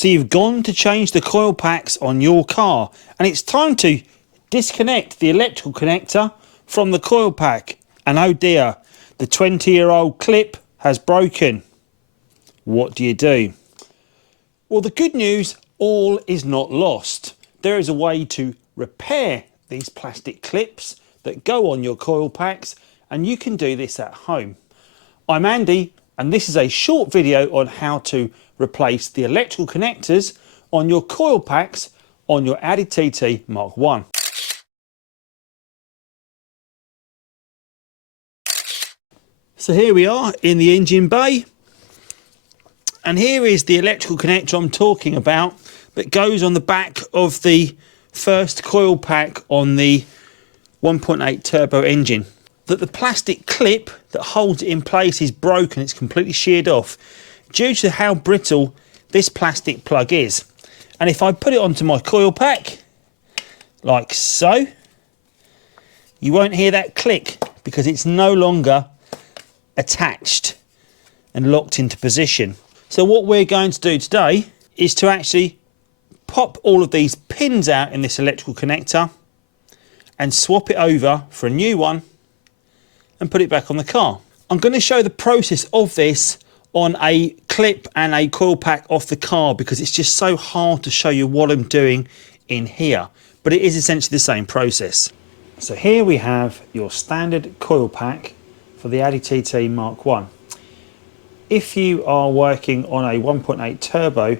So you've gone to change the coil packs on your car, and it's time to disconnect the electrical connector from the coil pack. And oh dear, the 20-year-old clip has broken. What do you do? Well, the good news, all is not lost. There is a way to repair these plastic clips that go on your coil packs, and you can do this at home. I'm Andy, and this is a short video on how to replace the electrical connectors on your coil packs on your Audi TT Mk1. So here we are in the engine bay, and here is the electrical connector I'm talking about that goes on the back of the first coil pack on the 1.8 turbo engine. That the plastic clip that holds it in place is broken, it's completely sheared off due to how brittle this plastic plug is. And if I put it onto my coil pack, like so, you won't hear that click because it's no longer attached and locked into position. So what we're going to do today is to actually pop all of these pins out in this electrical connector and swap it over for a new one and put it back on the car. I'm going to show the process of this on a clip and a coil pack off the car because it's just so hard to show you what I'm doing in here, but it is essentially the same process. So here we have your standard coil pack for the Audi TT Mk1. If you are working on a 1.8 turbo,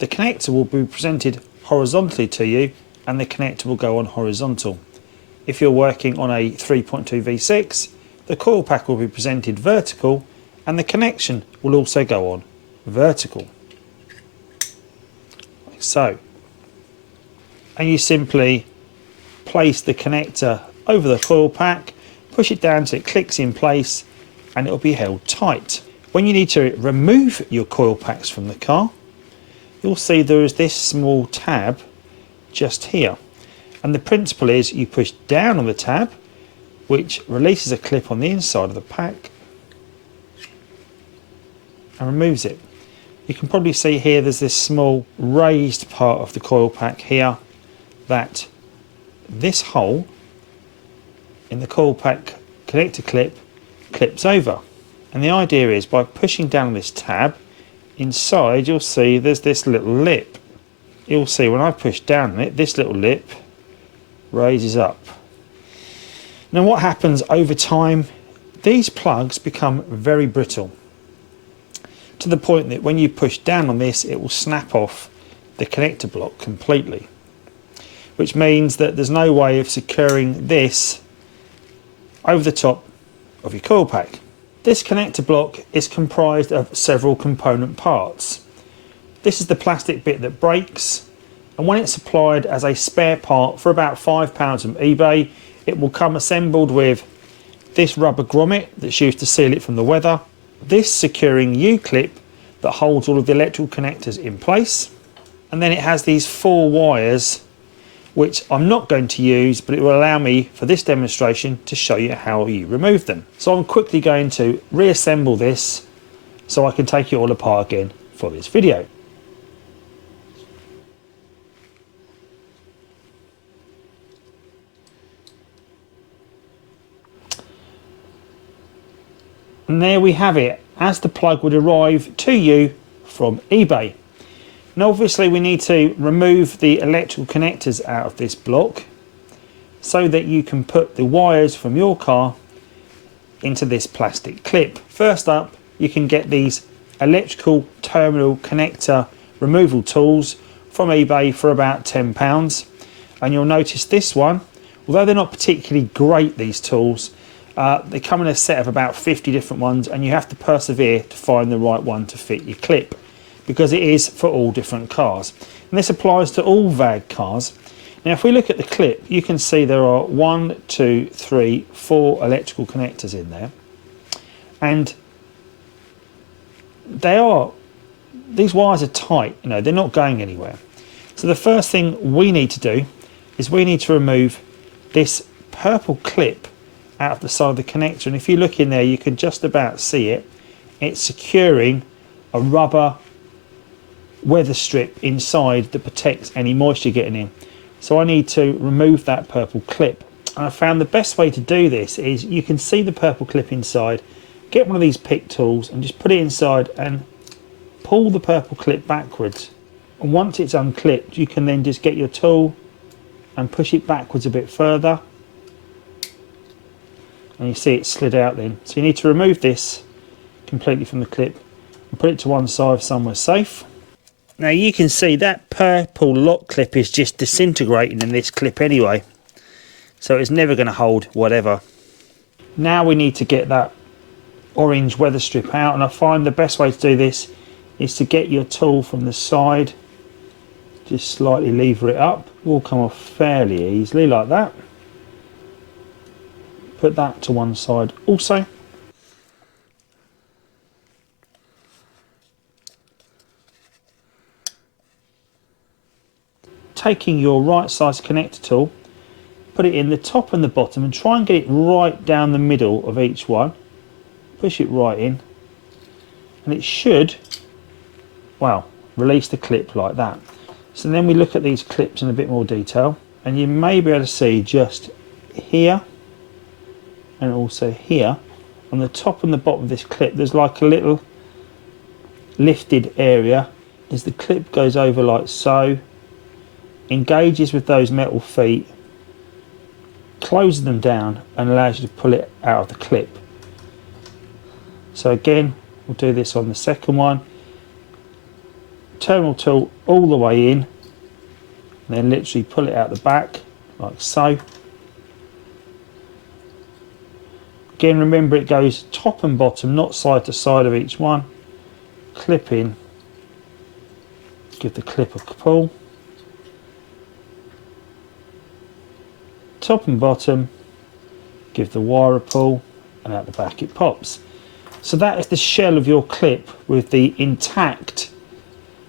the connector will be presented horizontally to you and the connector will go on horizontal. If you're working on a 3.2 V6, the coil pack will be presented vertical and the connection will also go on vertical, like so. And you simply place the connector over the coil pack, push it down till it clicks in place and it will be held tight. When you need to remove your coil packs from the car, you'll see there is this small tab just here. And the principle is you push down on the tab, which releases a clip on the inside of the pack and removes it. You can probably see here there's this small raised part of the coil pack here that this hole in the coil pack connector clip clips over. And the idea is by pushing down this tab, inside you'll see there's this little lip. You'll see when I push down on it, this little lip raises up. Now what happens over time, these plugs become very brittle to the point that when you push down on this it will snap off the connector block completely, which means that there's no way of securing this over the top of your coil pack. This connector block is comprised of several component parts. This is the plastic bit that breaks, and when it's supplied as a spare part for about £5 from eBay, it will come assembled with this rubber grommet that's used to seal it from the weather, this securing U-clip that holds all of the electrical connectors in place, and then it has these 4 wires which I'm not going to use, but it will allow me for this demonstration to show you how you remove them. So I'm quickly going to reassemble this so I can take it all apart again for this video. And there we have it, as the plug would arrive to you from eBay. Now obviously we need to remove the electrical connectors out of this block so that you can put the wires from your car into this plastic clip. First up, you can get these electrical terminal connector removal tools from eBay for about £10, and you'll notice this one, although they're not particularly great, these tools, they come in a set of about 50 different ones and you have to persevere to find the right one to fit your clip, because it is for all different cars. And this applies to all VAG cars. Now if we look at the clip, you can see there are 1, 2, 3, 4 electrical connectors in there. And these wires are tight, you know, they're not going anywhere. So the first thing we need to do is we need to remove this purple clip out of the side of the connector, and if you look in there you can just about see it. It's securing a rubber weather strip inside that protects any moisture getting in. So I need to remove that purple clip. And I found the best way to do this is you can see the purple clip inside. Get one of these pick tools and just put it inside and pull the purple clip backwards. And once it's unclipped, you can then just get your tool and push it backwards a bit further. And you see it slid out then. So you need to remove this completely from the clip and put it to one side somewhere safe. Now you can see that purple lock clip is just disintegrating in this clip anyway. So it's never going to hold whatever. Now we need to get that orange weather strip out, and I find the best way to do this is to get your tool from the side, just slightly lever it up. It will come off fairly easily like that. Put that to one side also. Taking your right size connector tool, put it in the top and the bottom and try and get it right down the middle of each one. Push it right in and it should, well, release the clip like that. So then we look at these clips in a bit more detail, and you may be able to see just here and also here on the top and the bottom of this clip there's like a little lifted area as the clip goes over like so, engages with those metal feet, closes them down and allows you to pull it out of the clip. So again, we'll do this on the second one. Terminal tool all the way in, and then literally pull it out the back like so. Again, remember it goes top and bottom, not side to side of each one. Clip in, give the clip a pull. Top and bottom, give the wire a pull, and out the back it pops. So that is the shell of your clip with the intact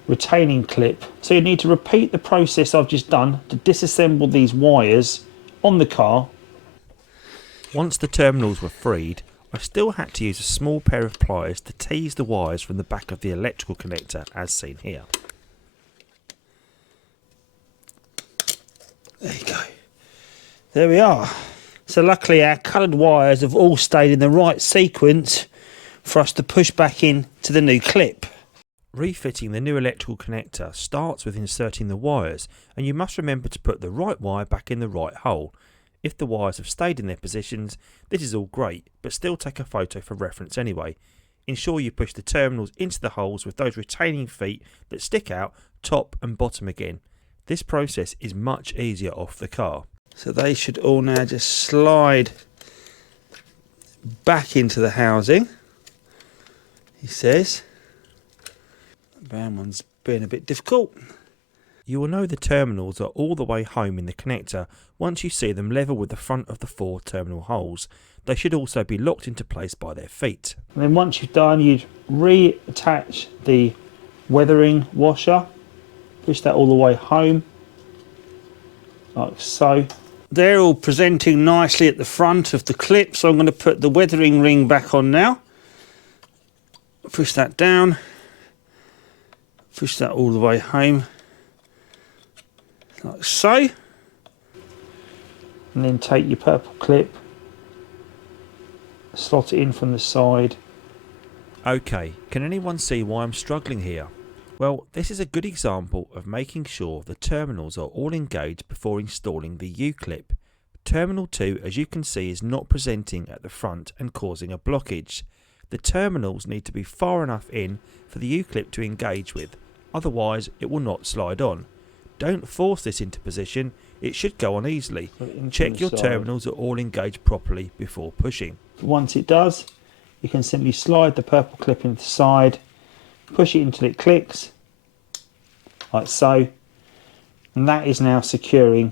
retaining clip. So you need to repeat the process I've just done to disassemble these wires on the car. Once the terminals were freed, I still had to use a small pair of pliers to tease the wires from the back of the electrical connector as seen here. There you go. There we are. So luckily our coloured wires have all stayed in the right sequence for us to push back in to the new clip. Refitting the new electrical connector starts with inserting the wires, and you must remember to put the right wire back in the right hole. If the wires have stayed in their positions, this is all great, but still take a photo for reference anyway. Ensure you push the terminals into the holes with those retaining feet that stick out top and bottom again. This process is much easier off the car. So they should all now just slide back into the housing, he says. The brown one's being a bit difficult. You will know the terminals are all the way home in the connector once you see them level with the front of the 4 terminal holes. They should also be locked into place by their feet. And then once you've done, you'd reattach the weathering washer, push that all the way home, like so. They're all presenting nicely at the front of the clip, so I'm going to put the weathering ring back on now. Push that down, push that all the way home, like so. And then take your purple clip, slot it in from the side. Okay, can anyone see why I'm struggling here? Well, this is a good example of making sure the terminals are all engaged before installing the U-clip. Terminal 2, as you can see, is not presenting at the front and causing a blockage. The terminals need to be far enough in for the U-clip to engage with, otherwise it will not slide on. Don't force this into position, it should go on easily. Check your terminals are all engaged properly before pushing. Once it does, you can simply slide the purple clip into the side, push it until it clicks, like so, and that is now securing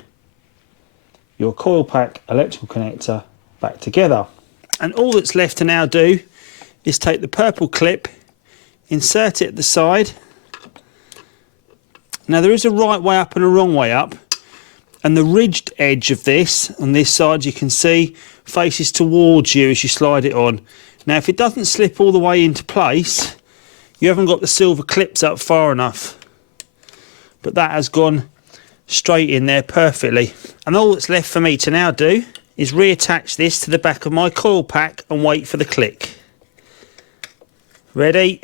your Coilpack electrical connector back together. And all that's left to now do is take the purple clip, insert it at the side. Now there is a right way up and a wrong way up, and the ridged edge of this on this side, you can see, faces towards you as you slide it on. Now if it doesn't slip all the way into place, you haven't got the silver clips up far enough. but that has gone straight in there perfectly. And all that's left for me to now do is reattach this to the back of my coil pack and wait for the click. Ready?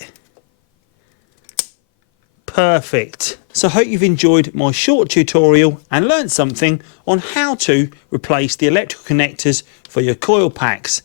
Perfect. So I hope you've enjoyed my short tutorial and learned something on how to replace the electrical connectors for your coil packs.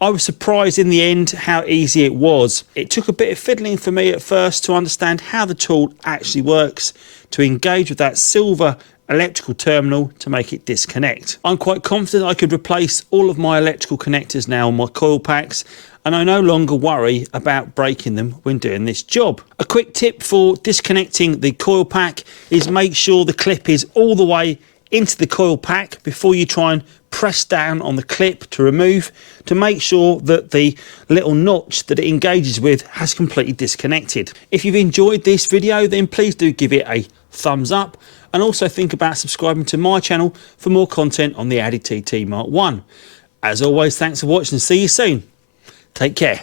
I was surprised in the end how easy it was. It took a bit of fiddling for me at first to understand how the tool actually works to engage with that silver electrical terminal to make it disconnect. I'm quite confident I could replace all of my electrical connectors now on my coil packs, and I no longer worry about breaking them when doing this job. A quick tip for disconnecting the coil pack is make sure the clip is all the way into the coil pack before you try and press down on the clip to remove, to make sure that the little notch that it engages with has completely disconnected. If you've enjoyed this video, then please do give it a thumbs up, and also think about subscribing to my channel for more content on the Audi TT Mk1. As always, thanks for watching and see you soon. Take care.